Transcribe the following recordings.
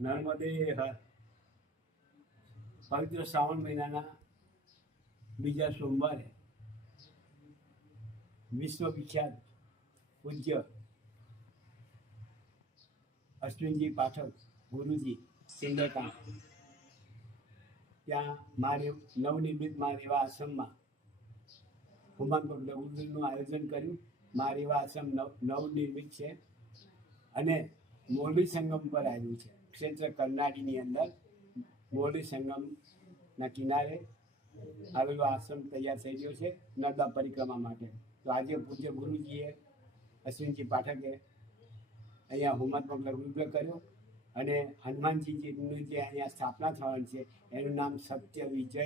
નર્મદે પવિત્ર શ્રાવણ મહિનાના બીજા સોમવારે વિશ્વ વિખ્યાત પૂજ્ય અશ્વિનજી પાઠક ગુરુજી સિંધકા ત્યાં મારે નવનિર્મિત મારેવા આશ્રમમાં હુમાનપુર લઘુનું આયોજન કર્યું. મારેવા આશ્રમ નવ, નવનિર્મિત છે. અને મોરબી સંગમ પર આવ્યું છે. ક્ષેત્ર કરનાળીની અંદર મોરબી સંગમના કિનારે આવેલો આશ્રમ તૈયાર થઈ ગયો છે નર્મદા પરિક્રમા માટે. તો આજે પૂજ્ય ગુરુજીએ અશ્વિનજી પાઠકે અહીંયા હોમાત્મક લઘુગ્રહ કર્યો અને હનુમાનજીનું જે અહીંયા સ્થાપના થવાની છે એનું નામ સત્ય વિજય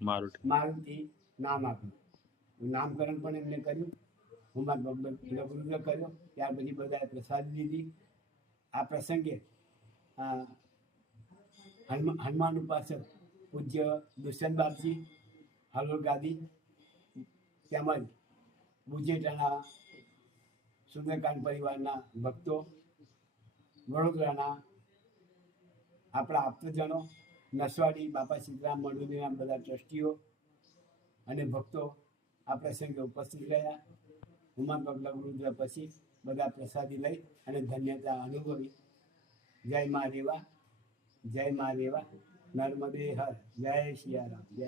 મારું મારુતિ નામ આપ્યું. નામકરણ પણ એમને કર્યું. હોમાત્મક લઘુગ્રહ કર્યો. ત્યાર પછી બધાએ પ્રસાદ લીધી. આ પ્રસંગે હનુમાન ઉપાસક પૂજ્ય દુષ્યંત બાપજી હલોલ ગાદી તેમજ બુજેટાના સુંદરકાંડ પરિવારના ભક્તો, વડોદરાના આપણા આપતજનો, નસવાડી, બાપા સીતરામ મંડળીના બધા ટ્રસ્ટીઓ અને ભક્તો આ પ્રસંગે ઉપસ્થિત રહ્યા. ઉમા પગલા ગુરુદ્વાર પછી बघा प्रसादीलाय आणि धन्याचा अनुभवी जय महादेवा जय महादेवा नर्मदे हर जय सियाराम जय